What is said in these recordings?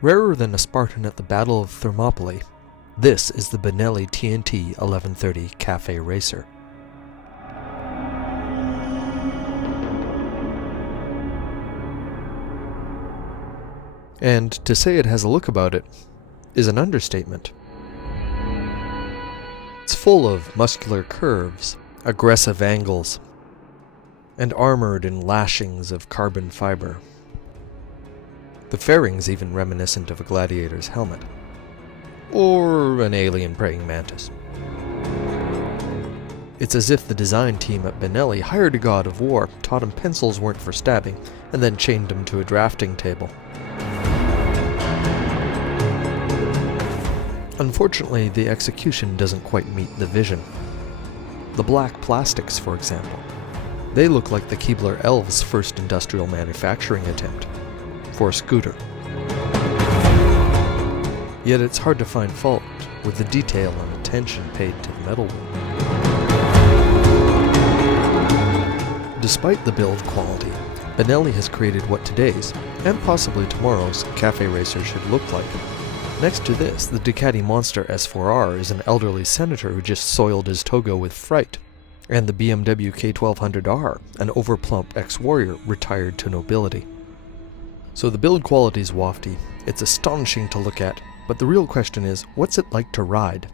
Rarer than a Spartan at the Battle of Thermopylae, this is the Benelli TNT 1130 Café Racer. And to say it has a look about it is an understatement. It's full of muscular curves, aggressive angles, and armored in lashings of carbon fiber. The fairing's even reminiscent of a gladiator's helmet. Or an alien praying mantis. It's as if the design team at Benelli hired a god of war, taught him pencils weren't for stabbing, and then chained him to a drafting table. Unfortunately, the execution doesn't quite meet the vision. The black plastics, for example. They look like the Keebler Elves' first industrial manufacturing attempt. For a scooter. Yet it's hard to find fault with the detail and attention paid to the metalwork. Despite the build quality, Benelli has created what today's, and possibly tomorrow's, Café Racer should look like. Next to this, the Ducati Monster S4R is an elderly senator who just soiled his toga with fright, and the BMW K1200R, an overplump ex-warrior retired to nobility. So the build quality's wafty, it's astonishing to look at, but the real question is, what's it like to ride?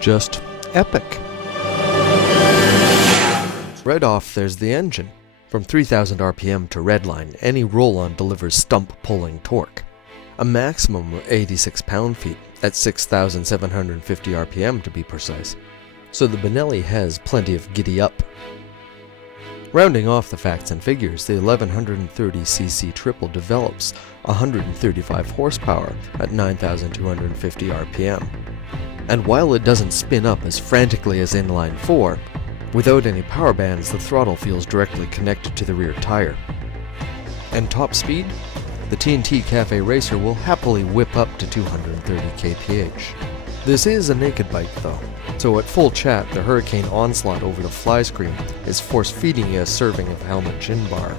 Just epic. Right off, there's the engine. From 3,000 RPM to redline, any roll-on delivers stump-pulling torque. A maximum of 86 pound-feet, at 6,750 RPM to be precise. So the Benelli has plenty of giddy-up. Rounding off the facts and figures, the 1130cc triple develops 135 horsepower at 9,250 RPM. And while it doesn't spin up as frantically as inline 4, without any power bands, the throttle feels directly connected to the rear tire. And top speed? The TNT Café Racer will happily whip up to 230 kph. This is a naked bike though, so at full chat the hurricane onslaught over the fly screen is force-feeding you a serving of helmet gin bar.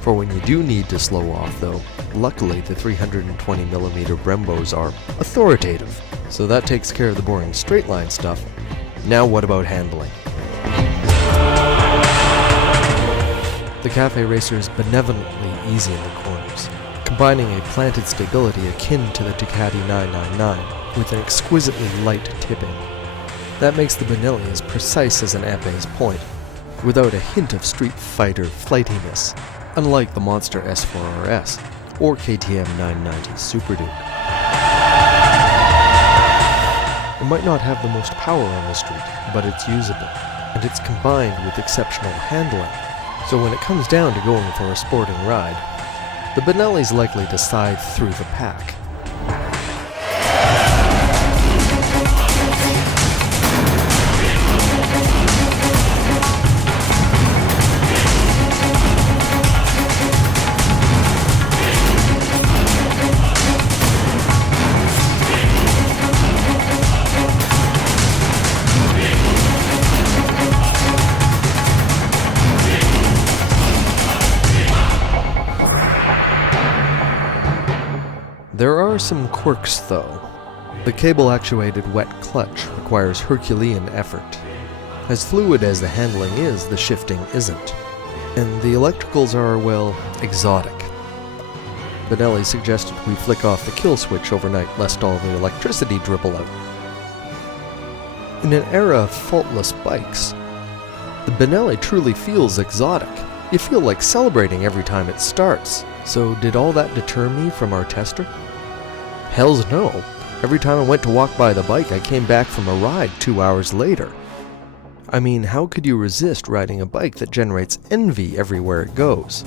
For when you do need to slow off though, luckily the 320mm Brembos are authoritative. So that takes care of the boring straight line stuff. Now what about handling? The Café Racer is benevolently easy in the corners, combining a planted stability akin to the Ducati 999 with an exquisitely light tipping. That makes the Benelli as precise as an épée's point, without a hint of Street Fighter flightiness, unlike the Monster S4RS or KTM 990 Super Duke. It might not have the most power on the street, but it's usable, and it's combined with exceptional handling. So when it comes down to going for a sporting ride, the Benelli's likely to scythe through the pack. There are some quirks though. The cable-actuated wet clutch requires Herculean effort. As fluid as the handling is, the shifting isn't. And the electricals are, well, exotic. Benelli suggested we flick off the kill switch overnight lest all the electricity dribble out. In an era of faultless bikes, the Benelli truly feels exotic. You feel like celebrating every time it starts. So did all that deter me from our tester? Hells no. Every time I went to walk by the bike, I came back from a ride 2 hours later. I mean, how could you resist riding a bike that generates envy everywhere it goes?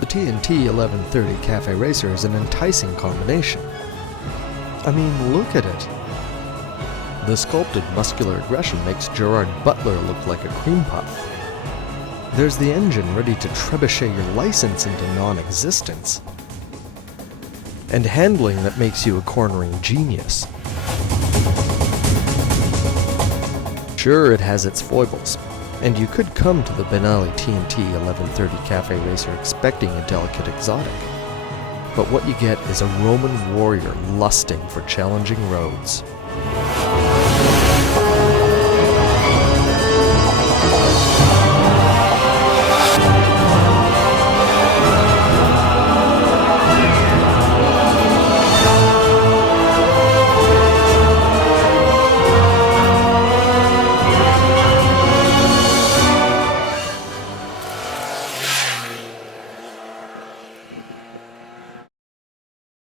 The TNT 1130 Café Racer is an enticing combination. I mean, look at it. The sculpted muscular aggression makes Gerard Butler look like a cream puff. There's the engine ready to trebuchet your license into non-existence. And handling that makes you a cornering genius. Sure, it has its foibles, and you could come to the Benelli TNT 1130 Café Racer expecting a delicate exotic. But what you get is a Roman warrior lusting for challenging roads.